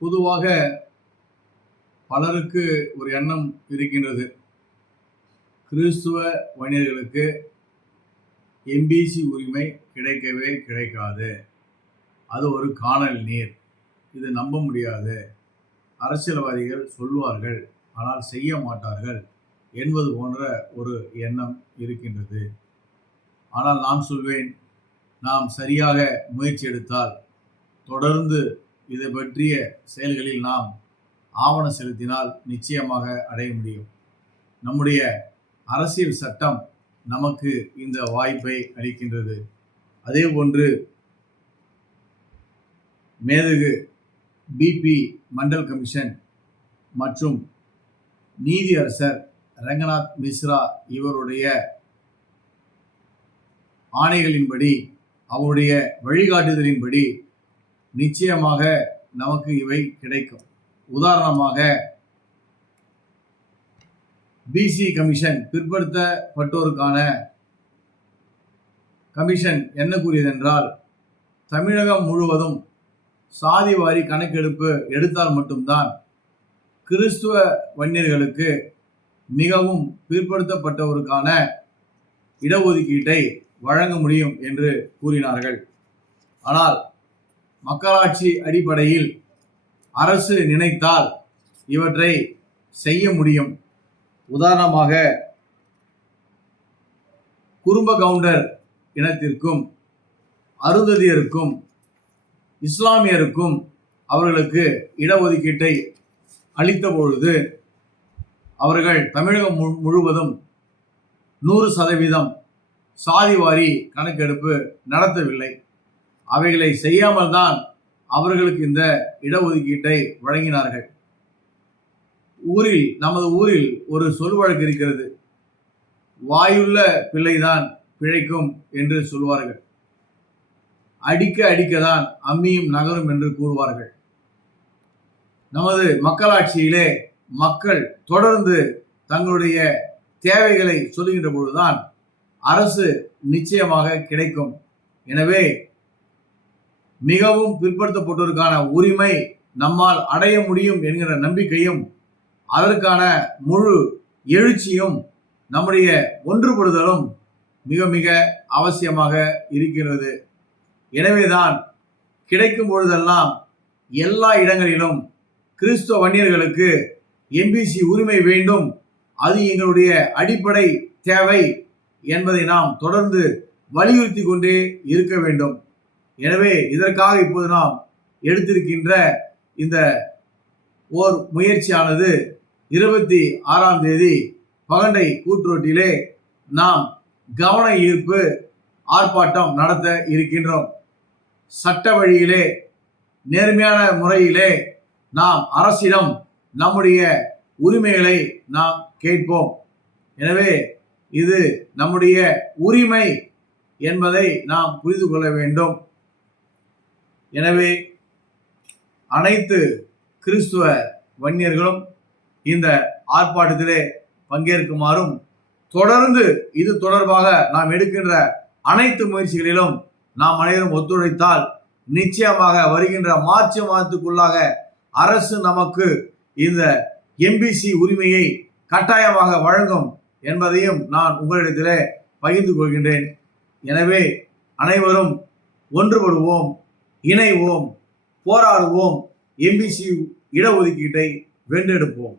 பொதுவாக பலருக்கு ஒரு எண்ணம் இருக்கின்றது, கிறிஸ்துவ வணிகர்களுக்கு எம்பிசி உரிமை கிடைக்கவே கிடைக்காது, அது ஒரு காணல் நீர், இது நம்ப முடியாது, அரசியல்வாதிகள் சொல்வார்கள் ஆனால் செய்ய மாட்டார்கள் என்பது போன்ற ஒரு எண்ணம் இருக்கின்றது. ஆனால் நான் சொல்வேன், நாம் சரியாக முயற்சி எடுத்தால், தொடர்ந்து இதை பற்றிய செயல்களில் நாம் ஆவணம் செலுத்தினால் நிச்சயமாக அடைய முடியும். நம்முடைய அரசியல் சட்டம் நமக்கு இந்த வாய்ப்பை அளிக்கின்றது. அதே போன்று மேதகு பிபி மண்டல் கமிஷன் மற்றும் நீதியரசர் ரங்கநாத் மிஸ்ரா இவருடைய ஆணைகளின்படி, அவருடைய வழிகாட்டுதலின்படி நிச்சயமாக நமக்கு இவை கிடைக்கும். உதாரணமாக பிசி கமிஷன், பிற்படுத்தப்பட்டோருக்கான கமிஷன் என்ன கூறியதென்றால், தமிழகம் முழுவதும் சாதிவாரி கணக்கெடுப்பு எடுத்தால் மட்டும்தான் கிறிஸ்துவ வன்னியர்களுக்கு மிகவும் பிற்படுத்தப்பட்டவருக்கான இடஒதுக்கீட்டை வழங்க முடியும் என்று கூறினார்கள். ஆனால் மக்களாட்சி அடிப்படையில் அரசு நினைத்தால் இவற்றை செய்ய முடியும். உதாரணமாக குறும்ப கவுண்டர் இனத்திற்கும் அருந்ததியருக்கும் இஸ்லாமியருக்கும் அவர்களுக்கு இடஒதுக்கீட்டை அளித்த பொழுது அவர்கள் தமிழகம் முழுவதும் 100% சாதிவாரி கணக்கெடுப்பு நடத்தவில்லை. அவைகளை செய்யாமல் தான் அவர்களுக்கு இந்த இடஒதுக்கீட்டை வழங்கினார்கள். நமது ஊரில் ஒரு சொல் வழக்கு இருக்கிறது, வாயுள்ள பிள்ளைதான் பிழைக்கும் என்று சொல்வார்கள். அடிக்க அடிக்கதான் அம்மியும் நகரும் என்று கூறுவார்கள். நமது மக்களாட்சியிலே மக்கள் தொடர்ந்து தங்களுடைய தேவைகளை சொல்லுகின்ற பொழுதுதான் அரசு நிச்சயமாக கிடைக்கும். எனவே மிகவும் பிற்படுத்தப்பட்டோருக்கான உரிமை நம்மால் அடைய முடியும் என்கிற நம்பிக்கையும் அதற்கான முழு எழுச்சியும் நம்முடைய ஒன்றுபடுதலும் மிக மிக அவசியமாக இருக்கிறது. எனவேதான் கிடைக்கும் பொழுதெல்லாம் எல்லா இடங்களிலும் கிறிஸ்துவ வன்னியர்களுக்கு எம்பிசி உரிமை வேண்டும், அது எங்களுடைய அடிப்படை தேவை என்பதை நாம் தொடர்ந்து வலியுறுத்தி கொண்டே இருக்க வேண்டும். எனவே இதற்காக இப்போது நாம் எடுத்திருக்கின்ற இந்த ஓர் முயற்சியானது 26ஆம் தேதி பகண்டை கூட்டுரோட்டிலே நாம் கவன ஈர்ப்பு ஆர்ப்பாட்டம் நடத்த இருக்கின்றோம். சட்ட வழியிலே நேர்மையான முறையிலே நாம் அரசிடம் நம்முடைய உரிமைகளை நாம் கேட்போம். எனவே இது நம்முடைய உரிமை என்பதை நாம் புரிந்து கொள்ள வேண்டும். எனவே அனைத்து கிறிஸ்துவ வன்னியர்களும் இந்த ஆர்ப்பாட்டத்திலே பங்கேற்குமாறும், தொடர்ந்து இது தொடர்பாக நாம் எடுக்கின்ற அனைத்து முயற்சிகளிலும் நாம் அனைவரும் ஒத்துழைத்தால் நிச்சயமாக வருகின்ற மார்ச் மாதத்துக்குள்ளாக அரசு நமக்கு இந்த எம்பிசி உரிமையை கட்டாயமாக வழங்கும் என்பதையும் நான் உங்களிடத்திலே பகிர்ந்து கொள்கின்றேன். எனவே அனைவரும் ஒன்றுபடுவோம், இணைவோம், போராடுவோம், எம்பிசி இடஒதுக்கீட்டை வென்றெடுப்போம்.